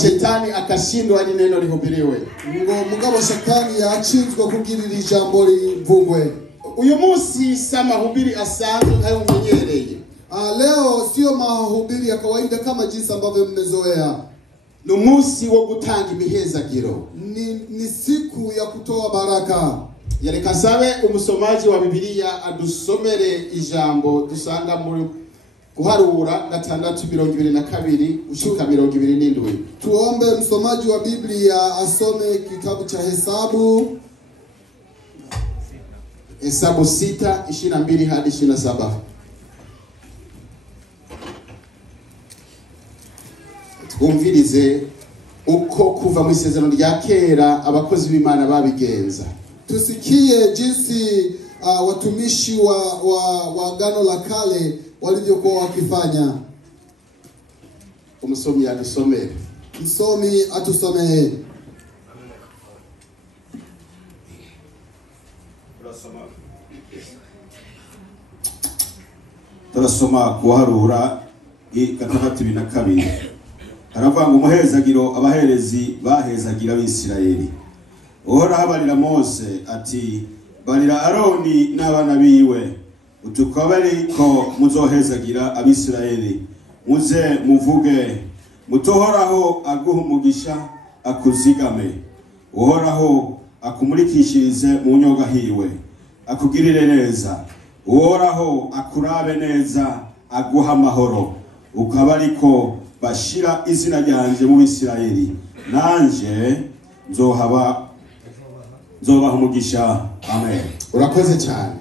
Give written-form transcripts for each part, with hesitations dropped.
Shetani akashindwa hadi neno lihubiriwe. Ngo mugabo Shetani yachinzwe kugirira ijambo rivugwe. Uyu munsi si mahubiri asanzwe nkayo mumenyereye. Leo sio mahubiri ya kawaida kama jinsi ambavyo mmezoea. Ni umunsi wo gutanga imihezagiro. Ni siku ya kutoa baraka. Yareka sabe umusomaji wa Bibiliya adusomere ijambo dusanga muri Kuharura 6:22 ushika 27. Tuombe msomaji wa Biblia asome kitabu cha Hesabu 6:22 hadi 27. Twumvirize uko kuva mu isezerano rya kera abakozi b'Imana babigenza. Tusikie jinsi watumishi wa Agano la Kale walivyokuwa wakifanya. Umusomi adusomere. Msomi atusomee. Turasoma Kuharura 6:22. Haravanga umuhezagiro abaherezi bahezagira ab'Isirayeli. Uhoraho abarira Mose ati barira Aroni n'abana biwe utukabariko muzohezagira ab'Isirayeli muze muvuge mutohoraho aguha umugisha akuzigame uhoraho akumurikishirize mu nyoga hiwe akugirire neza uhoraho akurabe neza aguha amahoro ukabariko bashira izina ryanje mu Isirayeli nanje nzobaha umugisha. Amen. Urakoze cyane.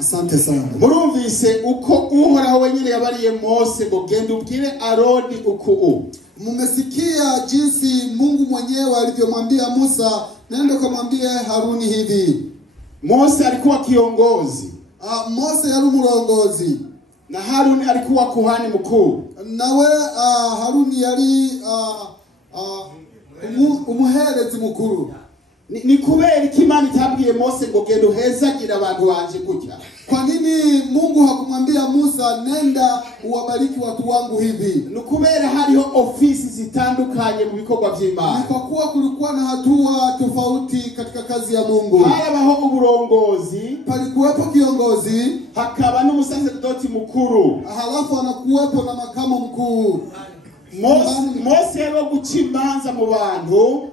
Asante sana. Murumvise uko Uhoraho wenyine yabariye Mose ngo genda ubwire Aroni uku. Mumesikia jinsi Mungu mwenyewe alivyomwambia Musa, nenda kumwambie Haruni hivi. Mose alikuwa kiongozi. Mose yari umurongozi. Na Haruni alikuwa kuhani mkuu. Nawe Haruni yari umuherezi mukuru. Ni kubera Imana itabwiye Mose ngo genda uhezagira abantu banje gutya. Kwa nini Mungu hakumwambia Musa nenda uwabariki watu wangu hivi? Ni kubera hariho ofisi zitandukanye mu bikorwa by'Imana. Ni kwa kuwa kulikuwa na hatua tofauti katika kazi ya Mungu. Harabaho uburongozi, palikuwepo kiongozi, hakaba n'umusaseredoti mukuru, halafu anakuwepo na makamo mkuu. Mose yari gucimanza mu bantu.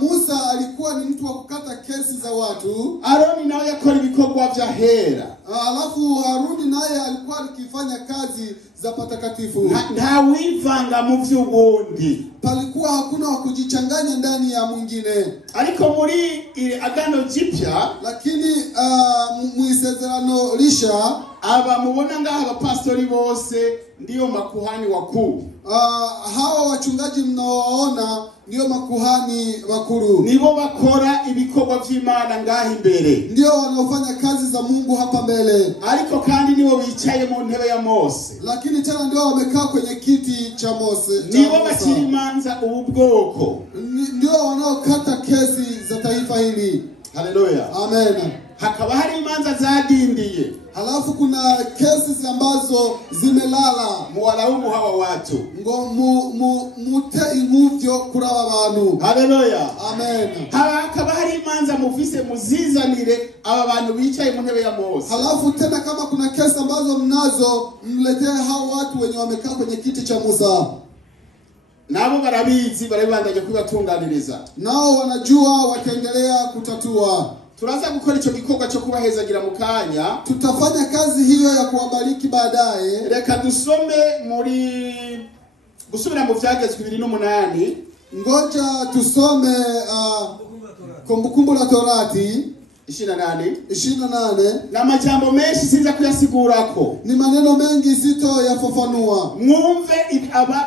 Musa alikuwa ni mtu wa kukata kesi za watu. Aroni nawe yakora ibikorwa vya hera. Alafu Haruni naye alikuwa akifanya kazi za patakatifu. Nta wivanga mu vy'ubundi. Palikuwa hakuna wa kujichanganya ndani ya mwingine. Ariko muri Agano Jipya, lakini mu isezerano risha aba mubona ngaha abapastori bose ndiyo makuhani wakuu. Hawa wachungaji mnaoona ndio makuhani wakuru. Nibo bakora ibikorwa by'Imana ngaha imbere. Ndio wanaofanya kazi za Mungu hapa mbele. Ariko kandi nibo bicaye mu ntebe ya Mose. Lakini tena ndio wamekaa kwenye kiti cha Mose. Nibo bakirimanza ubu bwoko. Ndio wanaokata kesi za taifa hili. Haleluya. Amen. Hakaba hari imanza zadindiye. Halafu kuna kesi ambazo zimelala. Muwalaumu hawa watu. Ngo mute imuvyo kuraba abantu. Haleluya. Amen. Hakaba hari imanza mufise muzizanire aba bantu bicaye mu ntebe ya Mose. Halafu tena kama kuna kesi ambazo mnazo mletee hao watu wenye wamekaa kwenye kiti cha Musa. Nabo barabizi barabandanya kubatunganiriza. Nao wanajua wataendelea kutatua. Turaza gukora ico gikorwa cyo kubahezagira mu kanya. Tutafanya kazi hiyo ya kuwabariki baadaye. Reka dusome muri gusubira mu Vyagezwe 2:8. Ngoja tusome Kumbukumbu la Torati 28. Na majambo menshi sinza kuyasigurako. Ni maneno mengi sito yafafanua. Mwumve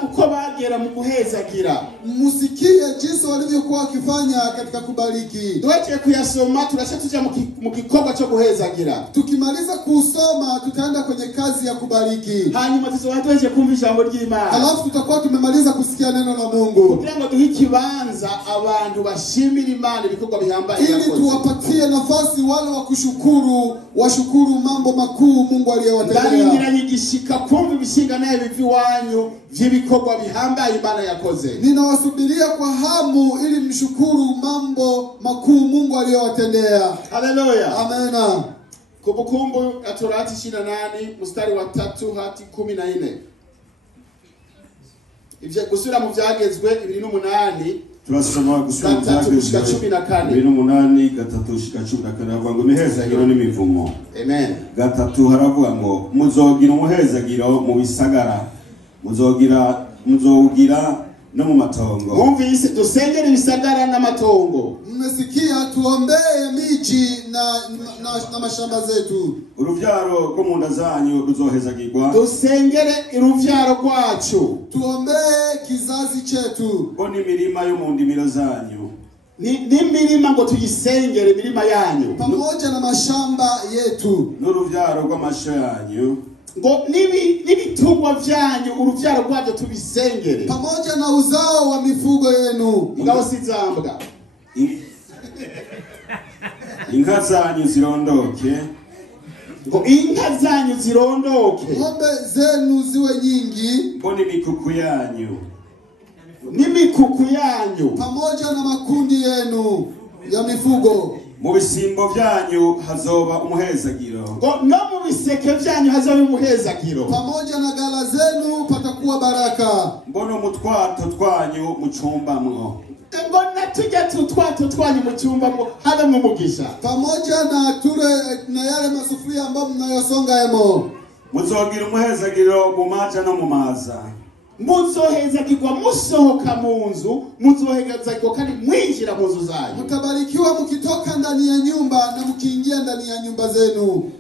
uko bagera mu guhezagira. Musikie jinsi walivyokuwa wakifanya katika kubariki. Tuache kuyasoma turasha tuja mu gikorwa cyo guhezagira. Tukimaliza kusoma tutaenda kwenye kazi ya kubariki. Hanyuma tuzohatoje kumva ijambo ry'Imana. Alafu tutakuwa tumemaliza kusikia neno la Mungu. Kugira ngo duhe ikibanza abantu bashimira Imana ibikorwa bihambaye yakoze. Ili tuwapatie nafasi wale wa kushukuru, washukuru mambo makuu Mungu aliyowatendea. Ndarindiranye igishika kumva ibishinga naye bivi wanyu vy'ibikorwa bihambaye Imana yakoze. Ninawasubiria kwa hamu ili mshukuru mambo makuu Mungu aliyowatendea. Haleluya. Amena. Kumbukumbu ya Torati 28 mstari wa 3 hadi 14. Ivyo gusubira mu vyagezwe 28 turasoma gusubira mu vyagezwe 28 gatatu shika 14 havuga ngo imihezagiro n'imivumo. Amen. Gatatu haravuga ngo muzogira umuhezagiro mu bisagara, muzogira no mu matongo. Mwumvise dusengera ibisagara n'amatongo. Mmesikia tuombee miji na mashamba zetu. Uruvyaro rwo mu nda zanyu ruzohezagirwa. Dusengere uruvyaro rwacu. Tuombee kizazi chetu. Bo ni mirima yo mu ndimiro zanyu. Ni mirima ngo tuyisengere mirima yanyu. Pamoja na mashamba yetu. N'uruvyaro rw'amasho yanyu. Ngo nibitungwa vyanyu uruvyaro rwabyo tubisengere. Pamoja na uzao wa mifugo yenu. Ngabo sizambwa. Inka zanyu zirondoke. Ngo inka zanyu zirondoke. Ng'ombe zenu ziwe nyingi. Mbona imikuku yanyu. N'imikuku yanyu. Pamoja na makundi yenu ya mifugo. Mu bisimbo vyanyu hazoba umuhezagiro. Ngo no mu biseke vyanyu hazoba umuhezagiro. Pamoja na gala zenu patakuwa baraka. Mbona mutwato twanyu mucumbamwo. Ngo natujya tutwato twanyu mu cyumba ngo habe mu mugisha. Pamoja na ture na yale masufuria ambayo mnayosonga yemo. Muzogira umuhezagiro mu maja no mu maza. Muzohezagirwa musohoka mu nzu, muzohezagirwa kandi mwinjira mu nzu zanyu. Mutabarikiwa mkitoka ndani ya nyumba na mkiingia ndani ya nyumba zenu.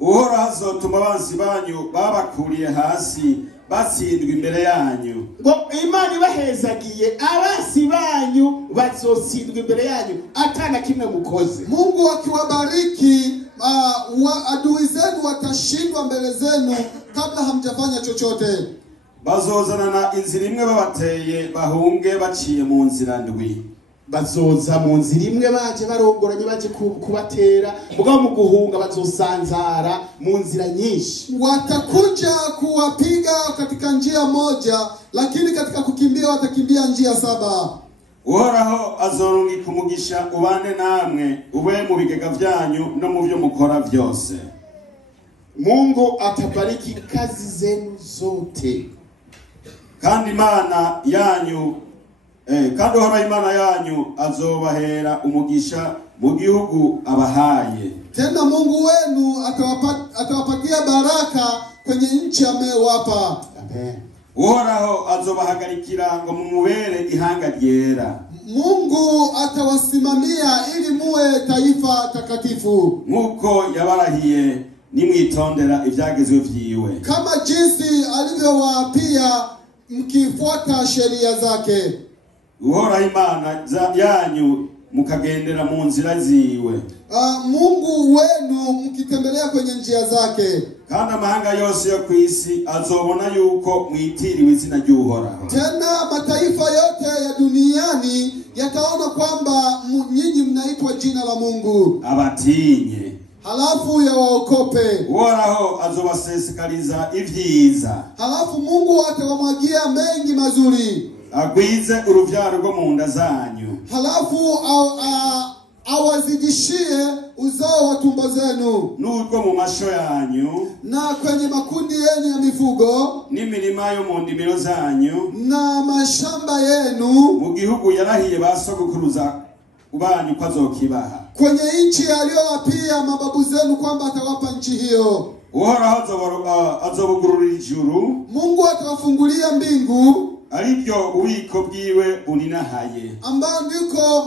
Uhora hazotuma abansi banyu babakuriye hasi batsindwa imbere yanyu. Ngo Imana ibahezagiye abasi banyu bazotsindwa imbere yanyu atana kimwe mukoze. Mungu akiwabariki adui zenu watashindwa mbele zenu kabla hamjafanya chochote. Bazozana na inzira imwe babateye bahunge baciye mu nzira ndwi. Bazoza mu nzira imwe baje barongoranye baje kubatera mugabo mu guhunga bazosanzara mu nzira nyinshi. Watakuja kuwapiga katika njia moja lakini katika kukimbia watakimbia njia 7. Uhoraho azorungika umugisha ubane namwe ube mu bigega vyanyu no mu byo mukora vyose. Mungu atabariki kazi zenu zote. Kandi Imana yanyu kandi Uhoraho Imana yanyu azobahera umugisha mu gihugu abahaye. Tena Mungu wenu atawapatia baraka kwenye nchi amewapa. Amen. Uhoraho azobahagarikira ngo mumubere ihanga ryera. Mungu atawasimamia ili muwe taifa takatifu. Nkuko yabarahiye nimwitondera ivyagezwe vyiwe. Kama jinsi alivyowaapia mkifuata sheria zake. Uhoraho Imana yanyu mukagendera mu nzira ziwe. Mungu wenu mkitembelea kwenye njia zake. Kandi amahanga yose yo kwisi azobona yuko mwitiriwe izina ry'Uhoraho. Tena mataifa yote ya duniani yataona kwamba nyinyi mnaitwa jina la Mungu. Abatinye. Halafu ya waokope. Uhoraho azobasesekaliza ivyiza. Halafu Mungu atawamwagia mengi mazuri. Agwize uruvyaro rwo mu nda zanyu. Halafu awazidishie uzao wa tumbo zenu. N'urwo mu masho yanyu. Na kwenye makundi yenu ya mifugo. N'imirima yo mu ndimiro zanyu. Na mashamba yenu. Mu gihugu yarahiye basogokuruza ubanyu ko azokibaha. Kwenye nchi aliyowapia mababu zenu kwamba atawapa nchi hiyo. Uhoraho azobugururira ijuru. Mungu atawafungulia mbingu. Aribyo ubiko bwiwe buninahaye. Ambao ndiko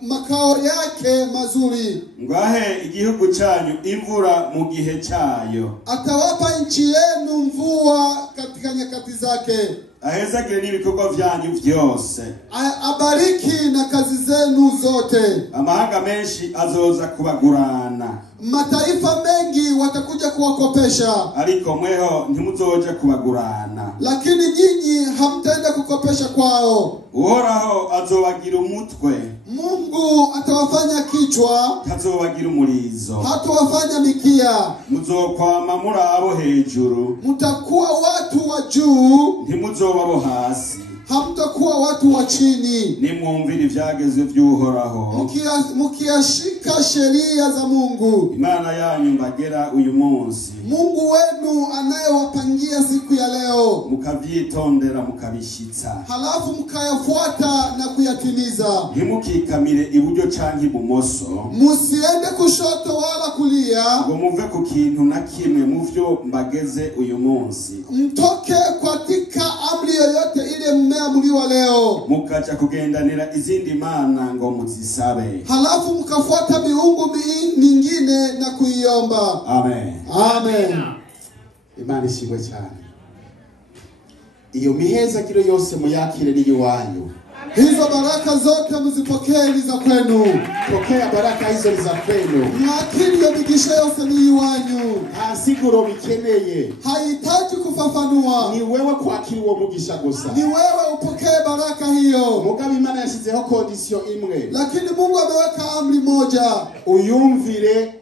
makao yake mazuri. Ngahe igihugu cyanyu imvura mu gihe cyayo. Atawapa nchi yenu mvua katika nyakati zake. Ahezagire n'ibikorwa vyanyu vyose. Abariki na kazi zenu zote. Amahanga menshi azoza kubagurana. Mataifa mengi watakuja kuwakopesha. Ariko mweho ntimuzoje kubagurana. Lakini nyinyi hamtaenda kukopesha kwao. Uhoraho azobagira umutwe, Mungu atawafanya kichwa, tazobagira umurizo. hatawafanya mikia. Muzokwama muri abo hejuru, Mtakuwa watu wa juu, ntimuzoba abo hasi. hamtakuwa watu wa chini. Nimwumvire ivyagezwe vy'Uhoraho, Mukiyashika sheria za Mungu, Imana yanyu mbagera uyu munsi, Mungu wenu anayewapangia siku ya leo, mukavyitondera mukabishitsa. halafu mkayafuata na kuyatimiza. Ntimukikamire iburyo canke ibumoso, Musiende kushoto wala kulia, ngo muve ku kintu na kimwe mu vyo mbageze uyu munsi, mtoke katika amri yoyote ile mmeamriwa leo, mukaja kugendanira izindi mana ngo muzisabe. halafu mkafuata miungu mingine na kuiomba. Amen. Amen. Imana ishimwe cyane. Iyo mihezagiro yose muyakire n'iyiwanyu. Hizo baraka zote mzipokee ni za kwenu. Pokea baraka hizo ni za kwenu. Mwakili ya migisha yose ni iwanyu. Nta siguro bikeneye. Haitaji kufafanua. Ni wewe kwakira uwo mugisha gusa. Ni wewe upokee baraka hiyo. Mugabe Imana yashizeho condition imwe. Lakini Mungu ameweka amri moja. Uyumvire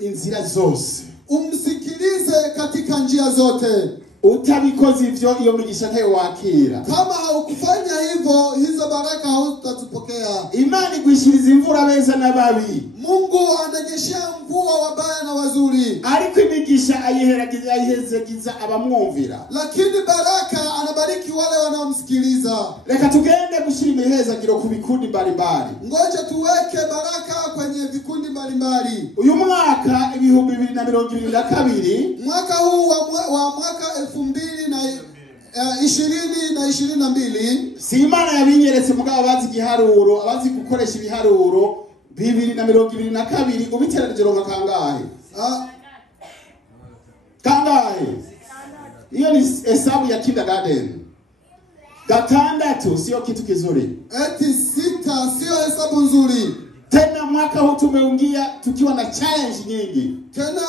inzira zose. Umsikilize katika njia zote. Utabikoze ivyo iyo migisha ntayo wakira. Kama haukufanya hivyo, hizo baraka hautazipokea. Imana igwishiriza imvura beza n'ababi. Mungu ananyeshea mvua wabaya na wazuri. Ariko imigisha ayihezegiza abamwumvira. Lakini baraka anabariki wale wanaomsikiliza. Reka tugende gushira imihezagiro ku bikundi mbalimbali. Ngoja tuweke baraka kwenye vikundi mbalimbali. Uyu mwaka 2022 Mwaka huu wa mwaka 2022 si Imana yabinyeretse mugabo abazi igiharuro, abazi gukoresha ibiharuro 2022 ubiteranije ronka kangahe? Kangahe? Iyo ni hesabu ya kindergarten. Gatandatu sio kitu kizuri. Eti 6 sio hesabu nzuri. Tena mwaka huu tumeungia tukiwa na challenge nyingi. Tena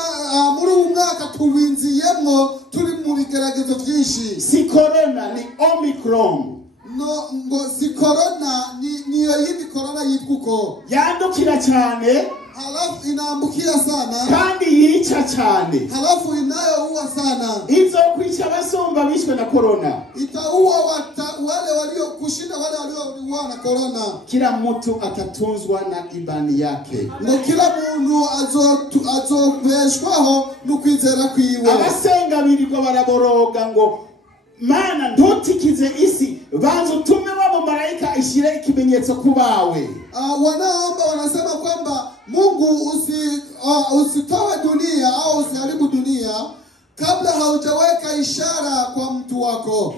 muri umwaka tuwinziyemwo turi mu bigeragezo byinshi. Si corona ni Omicron. No ngo si corona ni yindi corona yitkuko. Yandukira cyane, halafu inaambukia sana, kandi yica cyane, halafu inayoua sana. Izo kwica basumba bishwe na corona. Itaua wale walio kushinda wale waliouawa na corona. Kila mtu atatunzwa na imani yake. Ngo kila muntu azobeshwaho n'ukwizera kwiwe. Abasenga birirwa baraboroga ngo Mana ntutikize isi, banza utume wa malaika ishire ikimenyetso kubawe. Wanaomba wanasema kwamba Mungu usitoe dunia au usiharibu dunia kabla haujaweka ishara kwa mtu wako.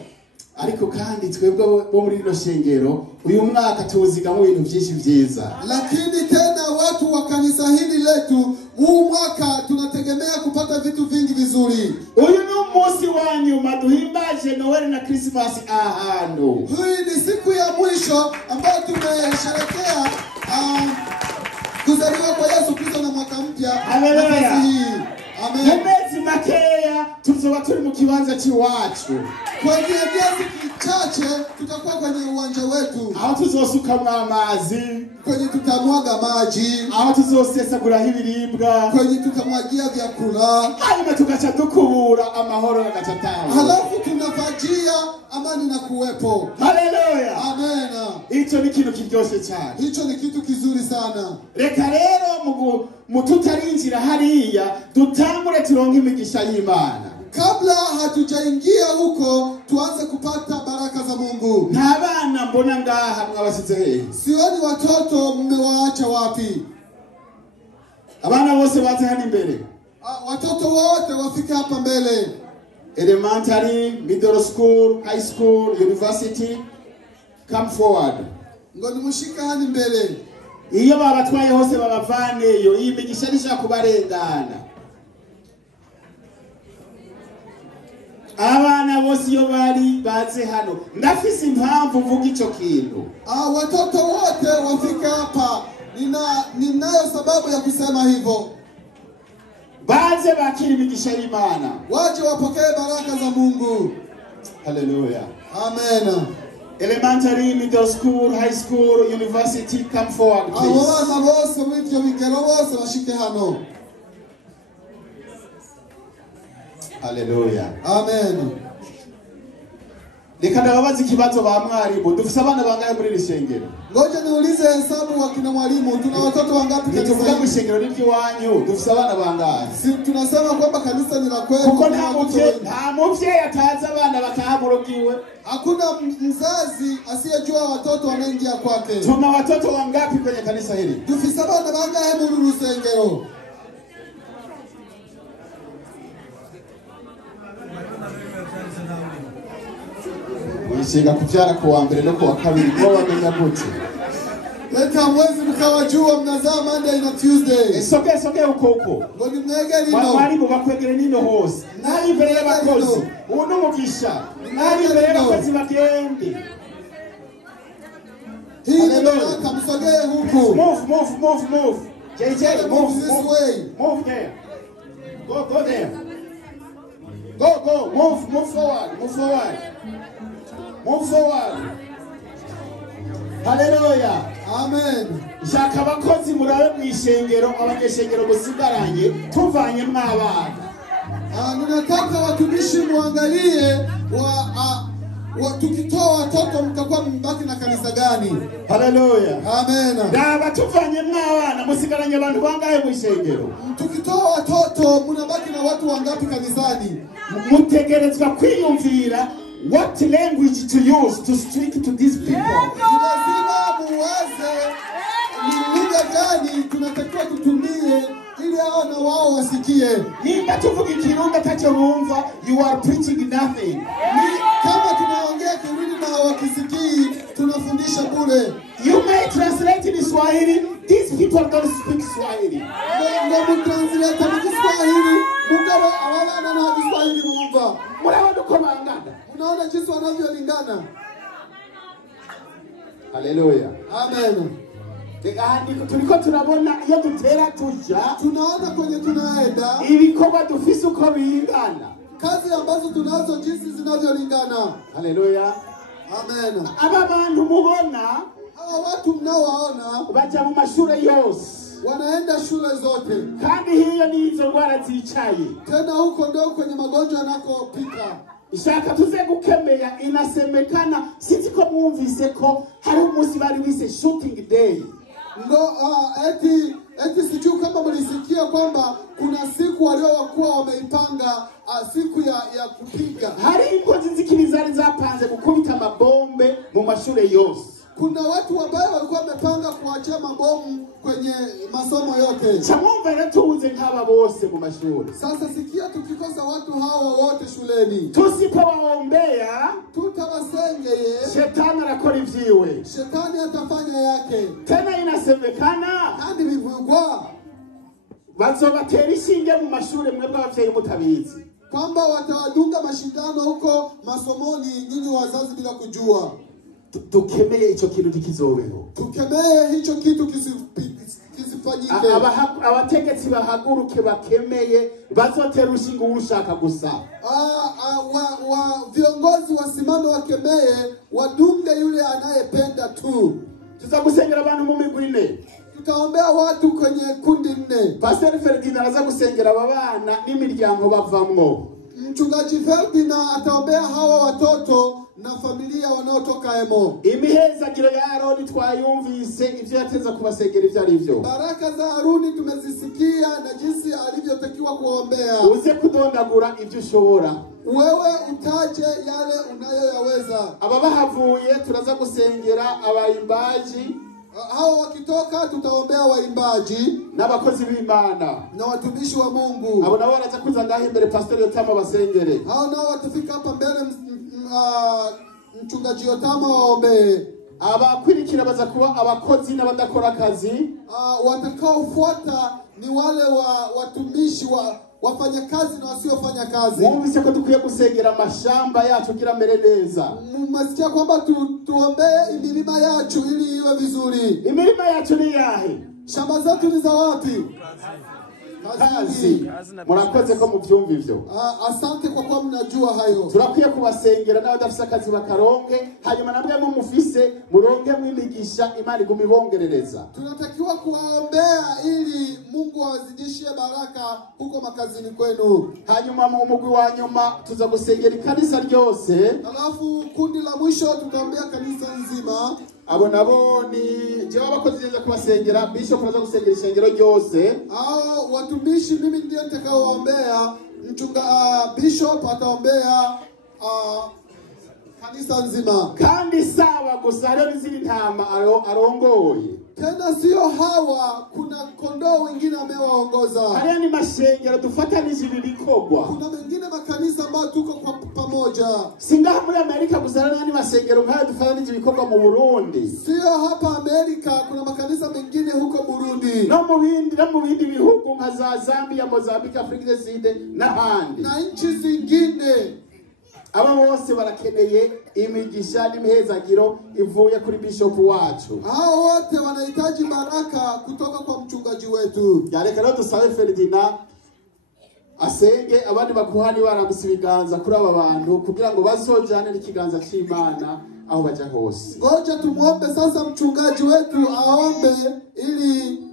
Ariko kandi twebwe bo muri rino shengero uyu mwaka tuziga mu bintu byinshi byiza. Lakini tena watu wa kanisa hili letu huu mwaka tunategemea kupata vitu vingi vizuri. Uyu ni umunsi wa nyuma duhimbaje Noel na Christmas ahano. Hii ni siku ya mwisho ambayo tumesherehekea kuzaliwa kwa Yesu Kristo na mwaka mpya. Haleluya. Amen. Mumezi makeya tuzoba turi mu kibanza cy'iwacu. Kwenye miezi michache tutakuwa kwenye uwanja wetu. Aho tuzosukamwa amazi, kwenye tutamwaga maji, aho tuzosesagura ibiribwa, kwenye tutamwagia vyakula, hanyuma tugaca dukubura amahoro n'agacataho. halafu tunafajia amani na kuwepo. Haleluya. Amen. Ico ni kintu kiryoshe cyane. Hicho ni kitu kizuri sana. Reka rero mututarinjira hariya dutangure turonke imigisha y'Imana. Kabla hatujaingia huko tuanze kupata baraka za Mungu. Nta bana mbona ngaha mwabasize hehe? Sioni watoto mmewaacha wapi? Abana bose baze hano imbere. Watoto wote wafike hapa mbele. Elementary, middle school, high school, university, come forward. Ngo nimushika hano mbele. Iyo babatwaye hose babavaneyo, iyi migisha nishaka kubarengana. Abana bose iyo bari baze hano ndafise impamvu vuga ico kintu. Watoto wote wafike hapa, ninayo sababu ya kusema hivyo. Baze bakiri imigisha y'Imana. Waje wapokee baraka za Mungu. Haleluya. Amen. Elementary, middle school, high school, university, come forward, abo please. bana bose muri ibyo bigero bose bashike hano. Hallelujah. Amen. Reka ndababaza ikibazo ba mwarimu. Dufise abana bangahe muri iri shengero? Ngoja niulize hesabu wakina mwalimu, tuna watoto wangapi kanisa? Tuvuga mu ishengero ry'iwanyu, dufise abana bangahe? Si tunasema kwamba kanisa ni la kwetu. Kuko nta muvyeyi ataza abana bakahamurugiwe. Hakuna mzazi asiyejua watoto wanaingia kwake. Tuna watoto wangapi kwenye kanisa hili? Dufise abana bangahe mu rusengero? Wishinga kuvyara ku wa mbere no ku wa kabiri ngo bamenya gute? Leta mwezi mkawajua mnazaa Monday na Tuesday. Soke uko. Ngo ni mwegere ino. Mwarimu bakwegere nino hose. Nari imbere y'abakozi. Ubu n'umugisha. Nari imbere y'abakozi bagende. Hii ni baraka, msogee huku. Move. JJ, move this way. Move there. Go there. Go. Move forward. Hallelujah. Amen. Shaka abakozi murabe mu ishengero, abanyeshengero musigaranye tuvanye mw'abana. Ninataka watumishi muangalie tukitoa watoto mtakuwa mbaki na kanisa gani? Hallelujah. Amen. Ndaba tuvanye mw'abana musigaranye abantu bangahe mu ishengero? Tukitoa watoto mnabaki na watu wangapi kanisani? Mutegerezwa kwiyumvira what language to use to speak to these people. Lazima muwaze ni lugha gani tunatakiwa tutumie ili hao na wao wasikie. Nimba tuvuga Kirundi atacyo bumva, you are preaching nothing. Kama tunaongea Kirundi na hawakisikii, tunafundisha bure. You may translate in Swahili, these people don't speak Swahili. Ngo translate mu Kiswahili, mugabo abana na Kiswahili bumva. Murabona uko bangana. Unaona jinsi wanavyolingana. Hallelujah. Amen. Turiko turabona iyo dutera tuja, tunaona kwenye tunaenda ibikorwa dufise uko bingana, kazi ambazo tunazo jinsi zinavyolingana. Hallelujah. Amen. Aba bantu mubona, hawa watu mnaowaona baja mu mashure yose, wanaenda shule zote, kandi hiyo ni izo ngwara zicaye. Tena huko ndio kwenye magonjwa yanakopika. Ishaka tuze gukemeya, inasemekana sinzi ko mwumvise ko hari umunsi bari bise shooting day. Ndo eti sijui kama mlisikia kwamba kuna siku waliokuwa wameipanga siku ya kupiga. Hari inkozi zikilizari zapanze gukubita mabombe mu mashure yose. Kuna watu ambao walikuwa wamepanga kuachia mabomu kwenye masomo yote. Chamumva ratuze nk'aba bose mu mashuri. Sasa sikia, tukikosa watu hawa wote shuleni, tusipowaombea tutawasengeye, shetani arakora ivyiwe. Shetani atafanya yake. Tena inasemekana kandi bivugwa bazobatera ishinge mu mashuri mwebwe abavyeyi mutabizi, kwamba watawadunga mashindano huko masomoni nyinyi wazazi bila kujua. Tukemeye ico kintu kikizobeho. Tukemeye hicho kitu kisifanyike. Abategetsi bahaguruke bakemeye, bazotera ushinga urushaka gusa. Viongozi wasimame wakemeye, wadunge yule anayependa tu. Tuzagusengera abantu mu migwi ine. Tutaombea watu kwenye kundi 4. Pastor Ferdinand araza gusengera abana n'imiryango bavamwo. Mchungaji Ferdinand ataombea hawa watoto na familia wanaotoka emo. Imihezagiro ya Aroni twayumvise, ivyo yateza kubasengera ivyo ari vyo. Baraka za Aroni tumezisikia na jinsi alivyotakiwa kuombea. Uze kudondagura ivyo ushobora. Wewe utaje yale unayoyaweza. Aba bahavuye turaza gusengera abayimbaji. Hao wakitoka tutaombea waimbaji n'abakozi b'Imana na watumishi wa Mungu. Abo nabo baraza kuza ngaho imbere Pastor Yotama basengere. Hao nao watafika hapa mbele mchungaji Yotama waombe. Abakwirikira baza kuba abakozi n'abadakora akazi. Watakaofuata ni wale watumishi wafanya kazi na wasiofanya kazi. Mwumvise ko dukwiye gusengera amashamba yacu kugira mere neza. Mmasikia kwamba tuombee imirima yacu ili iwe vizuri. Imirima yacu ni yahe? Shamba zetu ni za wapi? kazi. Murakoze ko muvyumva ivyo. Asante kwa kuwa mnajua hayo. Turakwiye kubasengera n'abadafise akazi bakaronke, hanyuma namwe mu mufise muronke mwimigisha Imana igumibongerereza. Tunatakiwa kuwaombea ili Mungu awazidishie baraka huko makazini kwenu. Hanyuma mu mugwi wa nyuma tuza gusengera ikanisa ryose. Alafu kundi la mwisho tutaombea kanisa nzima. Abo nabo ni jewe abakozi neza kubasengera, bishop naza gusengera ishengero ryose. Hao watumishi mimi ndiye nitakaowaombea, bishop ataombea kanisa nzima. Kandi sawa gusa hariho n'izindi ntama arongoye. Tena sio hawa, kuna kondoo wengine amewaongoza. Hariho ni mashengero dufatanije ibi bikorwa. Kuna mengine makanisa ambayo tuko kwa pamoja. Singaha muri Amerika gusa hariho ni mashengero nk'aya dufatanije ibikorwa mu Burundi. Sio hapa Amerika, kuna makanisa mengine huko Burundi. No mu bindi bihugu nka za Zambia, Mozambique, Afrika du Sud n'ahandi. Na nchi zingine. Aba bose barakeneye imigisha n'imihezagiro ivuye kuri bishop wacu. Hao wote wanahitaji baraka kutoka kwa mchungaji wetu. Yareka rero dusabe Ferdinand asenge abandi bakuhani barambise ibiganza kuri aba bantu kugira ngo bazojane n'ikiganza cy'Imana aho baja hose. Ngoja tumuombe sasa mchungaji wetu aombe ili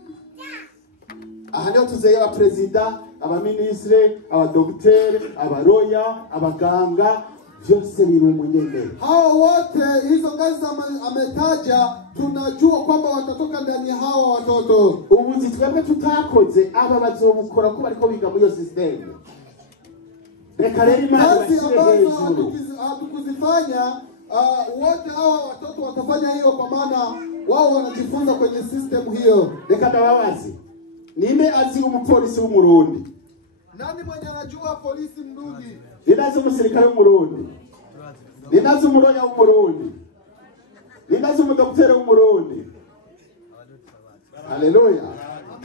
aha niho tuzeye aba president, aba ministre, aba docteur, aba roya, abaganga, byose biri umunyene. Hao wote hizo ngazi ametaja, tunajua kwamba watatoka ndani hawa watoto. Ubuzi twebwe tutakoze aba bazobukora ko bariko biga muri yo system. Reka rero Imana ibashire hejuru. Hatukuzifanya wote hawa watoto watafanya hiyo kwa maana wao wanajifunza kwenye system hiyo. Reka ndababazi. Ninde azi umupolisi w'umurundi? Nani mwenye anajua polisi Mrundi? Ninazi umusirikare w'umurundi? Ninazi umuronya w'umurundi? Ninazi umudoktere w'umurundi? Haleluya.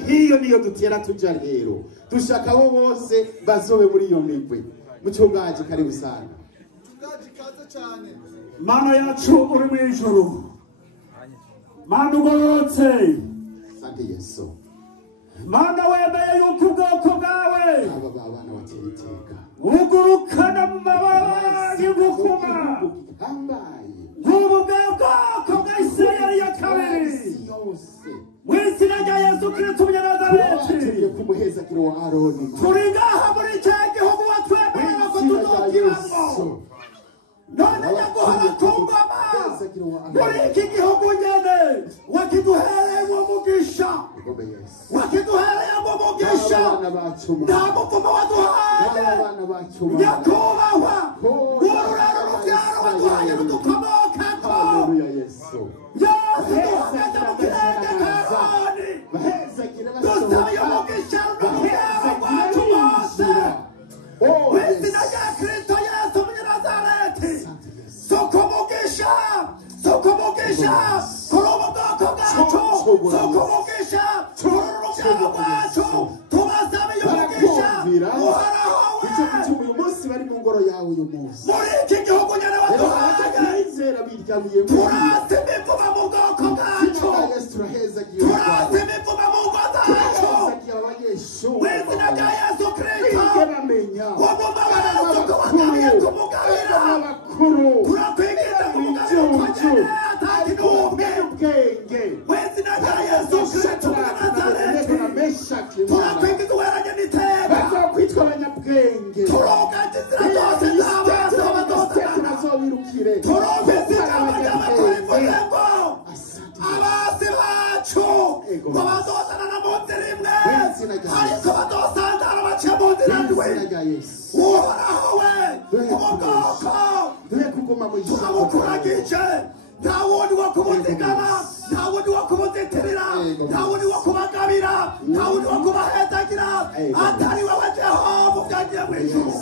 Hiyo niyo dutera tuja rero. Dushaka bo bose bazobe muri iyo migwe. Mucungaje karibu sana. Mchungaji kaza cyane. Mana yacu uri mu ijuru. Mana ugororotse. Sante Yesu. Mana wemeye yuko ubwoko bwawe Aba bana bateriteka. ugurukana mu mababa y'ugukuma. Nk'ubu bwoko bwa Isirayeli ya kabiri. Mu izina rya Yesu Kristo w'Umunyanazareti. Kumuhezagiro wa Aroni. Turi ngaha muri cya gihugu watwemerera ko tuzokibamo. None nyaguhora ku ngoma. Muri iki gihugu nyene wakiduhereye mu mugisha. Wakiduhereye mu mugisha. Nta muvumo waduhaye. Nyakubahwa. Ururaro rubyaro waduhaye rudukomokako. Yesu duhagaze mu kirenge ka Aroni. Dusabe umugisha n'urubyaro rwacu bose. Mu izina rya Kristo Yesu w'Umunyanazareti. Sokumugisha kuri ubu bwoko bwacu. Sokumugisha kuri uru rubyaro rwacu. Tubasabiye umugisha uhoraho we. Uyu munsi bari mu ngoro yawe uyu munsi. Muri iki gihugu nyene waduhaye. Turase imivumo mu bwoko bwacu. Turase imivumo mu ngo zacu. Mu izina rya Yesu Kristo. Umugabane tukubagabiye kumugabira. Turakwigiza kumugabira ukonyene atakinubwe. Mu izina rya Yesu Kristo w'Umunyanazareti. Turakwigiza uheranye n'iteka. Turogaje inzira zose z'abasi b'abadosana. Turumvise ijambo ry'abakuru rivuze ngo abasi bacu ngo bazozanana mu nzira imwe ariko bazosanzara baciye mu nzira ndwi. Uhoraho we ubu bwoko turabukuragije. Nta wundi wo kubuzigama, nta wundi wo kubuzitirira, nta wundi wo kubagabira, nta wundi wo kubahezagira atari wowe Jehova ubwagiye mu ijuru.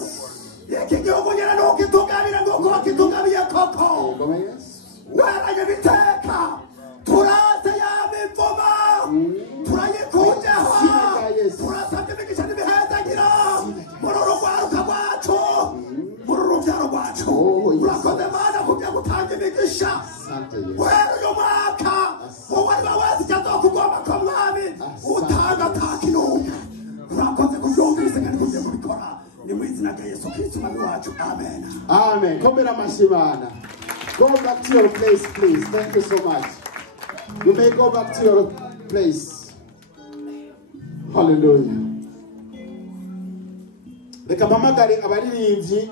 Iki gihugu nyene ntukitugabire nk'uko wakitugabiye koko. Weranye biteka. Turase ya mivumo. Turayikujeho. Turasabye imigisha n'imihezagira muri uru rwaruka rwacu, muri uru rubyaro rwacu. Urakoze Mana kubyo gutanga imigisha. Wera uyu mwaka uwo ari we wese icyo azokugomba ko mwami utanga atakinubwe. urakoze kubyumvise kandi kugiye kubikora ni mu izina rya Yesu Kristo umwami wacu amen. Amen. Komera mashimana. Go back to your place, please. Thank you so much. You may go back to your place. Hallelujah. Reka mpamagare abaririmbyi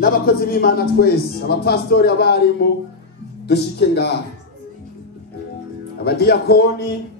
n'abakozi b'Imana twese, abapastori, abarimu, dushike ngaha, abadiyakoni